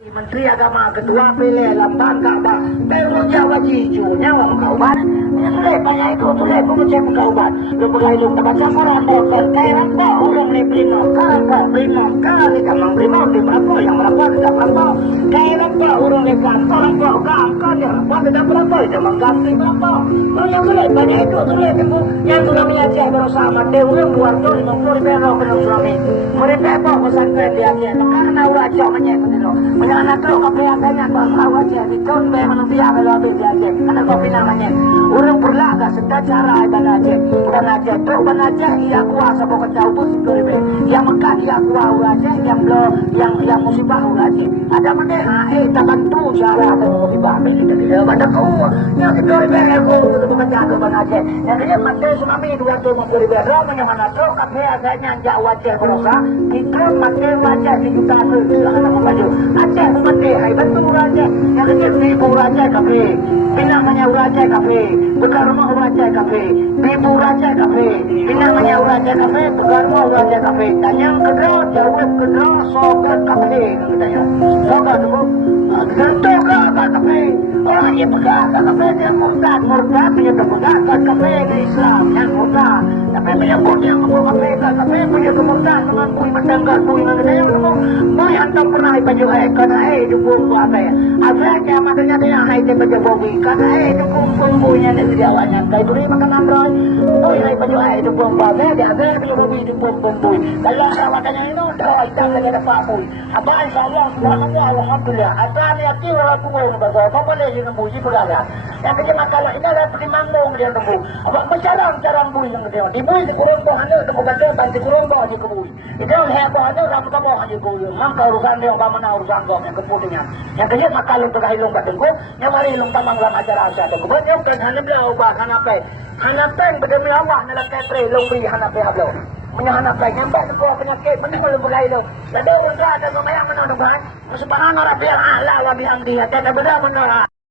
Menteri Agama Ketua Pilih Lambang Kaabah Perlu Jawa Cicunya orang kaubat Ini banyak itu tulis pengucap kaubat Lepas itu terbaca koran dokter Kairan kok orang ni primo kok primo kali kamang primo di berapa yang berapa tidak berapa Kairan kok orang ni kantor kok kan yang berapa tidak berapa itu mengganti berapa yang tulis banyak itu tulis itu yang sudah mengajar bersama Dewa buat tu 50 ribu kena suami mereka apa pesantren dia karena wajah menyebut itu anak tu kau pelakanya kau tahu aja di tahun memang dia kalau habis aja karena kau namanya orang berlaga sedang cara ibadah aja bukan aja tu bukan aja ia kuasa bukan jauh pun sekali yang makan ia kuasa aja yang belum yang musibah aja ada mana tak bantu cara atau musibah kita tidak ada kau yang kita beri kau itu bukan jatuh bukan aja yang dia mati tsunami 250 ribu ramai mana tu kau agaknya jauh aja berusaha kita mati wajah di juta tu anak maju aja mati hai bantu raja yang kecil ibu raja kafe pinamanya raja kafe bekar rumah raja kafe ibu raja kafe pinamanya raja kafe bekar rumah raja kafe dan yang kedua jauh kedua sobat kafe katanya sobat tu tentu kafe orang yang bekar kafe dia murtad punya murtad kafe di Islam yang murtad tapi menyebut yang kafe punya kemurtad dengan kui bertengkar kui dengan mau yang tak pernah baju karena dukung apa asalnya makanya dia hai dia baju bobi karena dukung punya dari awalnya kayak beri makan android oh ini baju dukung apa dia ada baju bobi dukung bobi kalau makanya itu kalau kita ada apa apa saya sebenarnya alhamdulillah asal ya kira aku mau bahasa apa boleh yang muji berada yang kecil kalau ini adalah primanggung dia tunggu apa cara bui yang dia dibui di kurung hanya temu kata bantu kurung di kebui itu hebat ada kamu hanya kebui mangka urusan dia mana urusan kau yang keputusannya yang kecil makalim terkahilung batengku yang mari ilung tamang dalam acara asal kemudian yang kan hanya beliau ubah hanape yang berdemi Allah nalar ketre ilung beri hanape hablo menyahanape nyampak sebuah penyakit mending belum berkahilung ada orang ada lumayan menurut Tuhan subhanallah rabbil a'la wa bihamdihi kata benda menurut